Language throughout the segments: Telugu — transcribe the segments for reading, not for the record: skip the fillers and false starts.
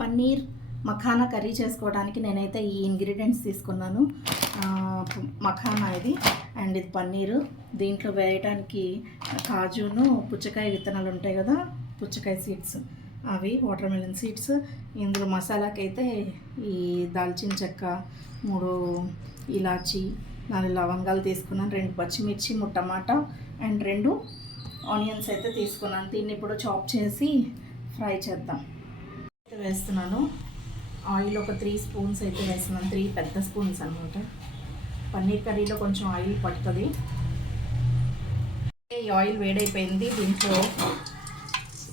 పన్నీర్ మఖానా కర్రీ చేసుకోవడానికి నేనైతే ఈ ఇంగ్రీడియంట్స్ తీసుకున్నాను. మఖానా ఇది అండ్ ఇది పన్నీరు. దీంట్లో వేయడానికి కాజును పుచ్చకాయ విత్తనాలు ఉంటాయి కదా, పుచ్చకాయ సీడ్స్, అవి వాటర్ మెలన్ సీడ్స్. ఇందులో మసాలాకైతే ఈ దాల్చిన చెక్క, 3 ఇలాచి, 4 లవంగాలు తీసుకున్నాను, 2 పచ్చిమిర్చి, 3 టమాటా అండ్ 2 ఆనియన్స్ అయితే తీసుకున్నాను. దీన్ని ఇప్పుడు చాప్ చేసి ఫ్రై చేద్దాం. వేస్తున్నాను ఆయిల్ ఒక 3 స్పూన్స్ అయితే వేస్తున్నాను, 3 పెద్ద స్పూన్స్ అనమాట. పన్నీర్ కర్రీలో కొంచెం ఆయిల్ పడుతుంది. ఈ ఆయిల్ వేడైపోయింది. దీంట్లో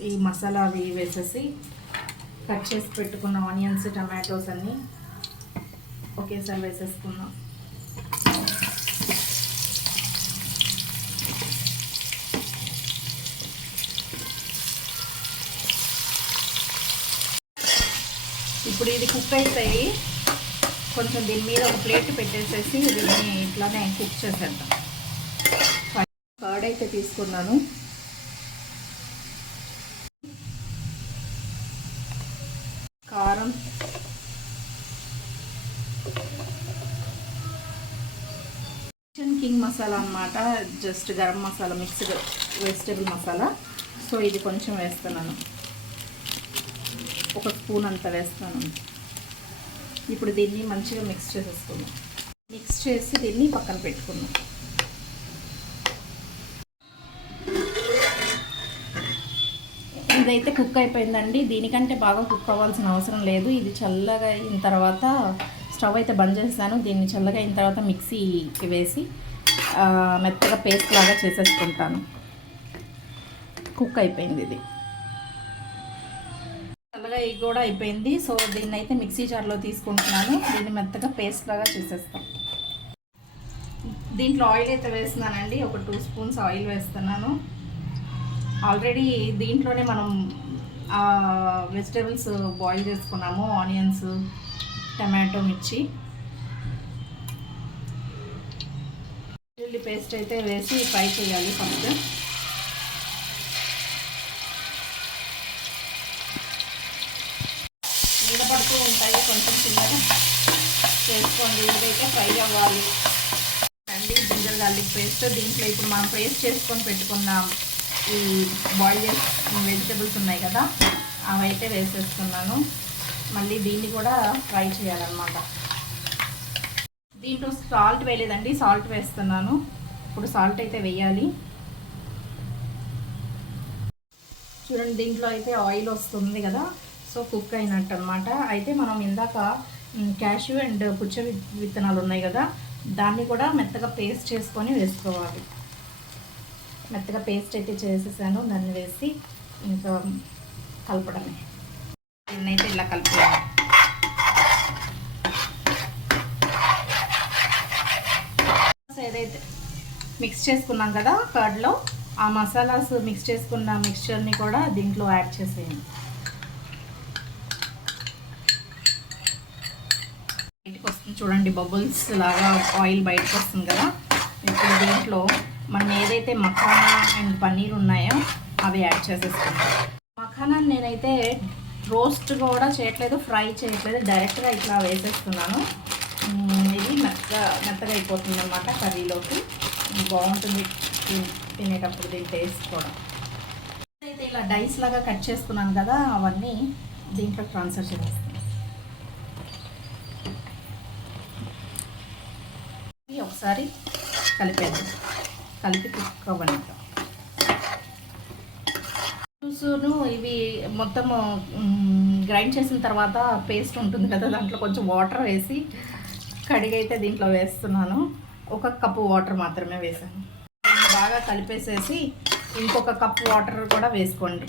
ఈ మసాలా అవి వేసేసి కట్ చేసి పెట్టుకున్న ఆనియన్స్, టమాటోస్ అన్నీ ఒకేసారి వేసేసుకున్నాం. ఇప్పుడు ఇది కుక్ అయిపోయి కొంచెం దీని మీద ఒక ప్లేట్ పెట్టేసేసి దీన్ని ఇట్లానే కుక్ చేసేద్దాం. కర్డ్ అయితే తీసుకున్నాను. కారం, కిచెన్ కింగ్ మసాలా అన్నమాట, just garam masala, mixed vegetable masala. So ఇది కొంచెం వేస్తున్నాను, 1 స్పూన్ అంత వేస్తాను. ఇప్పుడు దీన్ని మంచిగా మిక్స్ చేసేసుకుందాం. మిక్స్ చేసి దీన్ని పక్కన పెట్టుకుందాం. ఇదైతే కుక్ అయిపోయిందండి. దీనికంటే బాగా కుక్ అవ్వాల్సిన అవసరం లేదు. ఇది చల్లగా అయిన తర్వాత స్టవ్ అయితే బంద్ చేస్తాను. దీన్ని చల్లగా అయిన తర్వాత మిక్సీకి వేసి మెత్తగా పేస్ట్ లాగా చేసేసుకుంటాను. కుక్ అయిపోయింది ఇది. చల్లగా ఇది కూడా అయిపోయింది. సో దీన్ని అయితే మిక్సీ జార్లో తీసుకుంటున్నాను. దీన్ని మెత్తగా పేస్ట్ లాగా చేసేస్తాం. దీంట్లో ఆయిల్ అయితే వేస్తున్నానండి. ఒక 2 స్పూన్స్ ఆయిల్ వేస్తున్నాను. ఆల్రెడీ దీంట్లోనే మనం వెజిటేబుల్స్ బాయిల్ చేసుకున్నాము, ఆనియన్స్, టమాటో, మిర్చి. వెల్లుల్లి పేస్ట్ అయితే వేసి ఫ్రై చేయాలి. ఫస్ట్ పడుతూ ఉంటాయి, కొంచెం చిన్నగా చేసుకోండి. ఇదైతే ఫ్రై అవ్వాలి అండి. జింజర్ గార్లిక్ పేస్ట్ దీంట్లో ఇప్పుడు మనం పేస్ట్ చేసుకొని పెట్టుకున్నాం. ఈ బాయిల్ చేసిన వెజిటేబుల్స్ ఉన్నాయి కదా, అవి అయితే వేసేస్తున్నాను. మళ్ళీ దీన్ని కూడా ఫ్రై చేయాలన్నమాట. దీంట్లో సాల్ట్ వేయలేదండి, సాల్ట్ వేస్తున్నాను. ఇప్పుడు సాల్ట్ అయితే వేయాలి. చూడండి, దీంట్లో అయితే ఆయిల్ వస్తుంది కదా, సో కుక్ అయినట్టు అనమాట. అయితే మనం ఇందాక క్యాష్యూ అండ్ పుచ్చ విత్తనాలు ఉన్నాయి కదా, దాన్ని కూడా మెత్తగా పేస్ట్ చేసుకొని వేసుకోవాలి. మెత్తగా పేస్ట్ అయితే చేసేసాను. దాన్ని వేసి ఇంకా కలపడమే. దీన్నైతే ఇలా కలుపుకోవాలి. ఏదైతే మిక్స్ చేసుకున్నాం కదా కర్డ్లో, ఆ మసాలాస్ మిక్స్ చేసుకున్న మిక్స్చర్ని కూడా దీంట్లో యాడ్ చేసేయండి. బయటకు వస్తుంది చూడండి, బబుల్స్ లాగా ఆయిల్ బయటకు వస్తుంది కదా. ఇప్పుడు దీంట్లో మనం ఏదైతే మఖానా అండ్ పన్నీర్ ఉన్నాయో అవి యాడ్ చేసేసుకుంటాం. మఖానా నేనైతే రోస్ట్ కూడా చేయట్లేదు, ఫ్రై చేయట్లేదు, డైరెక్ట్గా ఇట్లా వేసేస్తున్నాను. ఇది మెత్తగా అయిపోతుంది అన్నమాట కర్రీలోకి. బాగుంటుంది తినేటప్పుడు దీని టేస్ట్ కూడా. అయితే ఇలా డైస్ లాగా కట్ చేసుకున్నాను కదా, అవన్నీ దీంట్లో ట్రాన్స్ఫర్ చేసేస్తాను. ఒకసారి కలిపేద్దాం, కలిపి కుక్ అవ్వనిద్దాం. జ్యూసును ఇవి మొత్తం గ్రైండ్ చేసిన తర్వాత పేస్ట్ ఉంటుంది కదా, దాంట్లో కొంచెం వాటర్ వేసి కడిగైతే దీంట్లో వేస్తున్నాను. 1 కప్పు వాటర్ మాత్రమే వేసాను. బాగా కలిపేసేసి ఇంకొక కప్పు వాటర్ కూడా వేసుకోండి.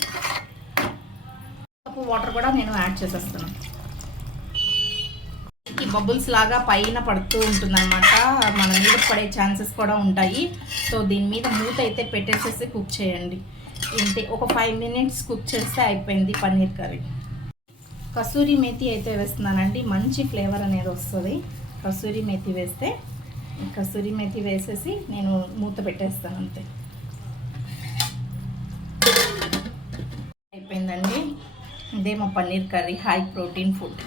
కప్పు వాటర్ కూడా నేను యాడ్ చేసేస్తున్నాను. ఈ బబుల్స్ లాగా పైన పడుతూ ఉంటుందన్నమాట, మన మీద పడే ఛాన్సెస్ కూడా ఉంటాయి. సో దీని మీద మూత అయితే పెట్టేసేసి కుక్ చేయండి. ఇంతే, ఒక 5 మినిట్స్ కుక్ చేస్తే అయిపోయింది పన్నీర్ కర్రీ. కసూరి మేతి అయితే వేస్తున్నానండి, మంచి ఫ్లేవర్ అనేది వస్తుంది. కసూరి మేతి వేస్తే, కసూరి మేతి వేసేసి నేను మూత పెట్టేస్తాను అంతే. అయిపోయిందండి. ఇదే మా paneer curry, high protein food.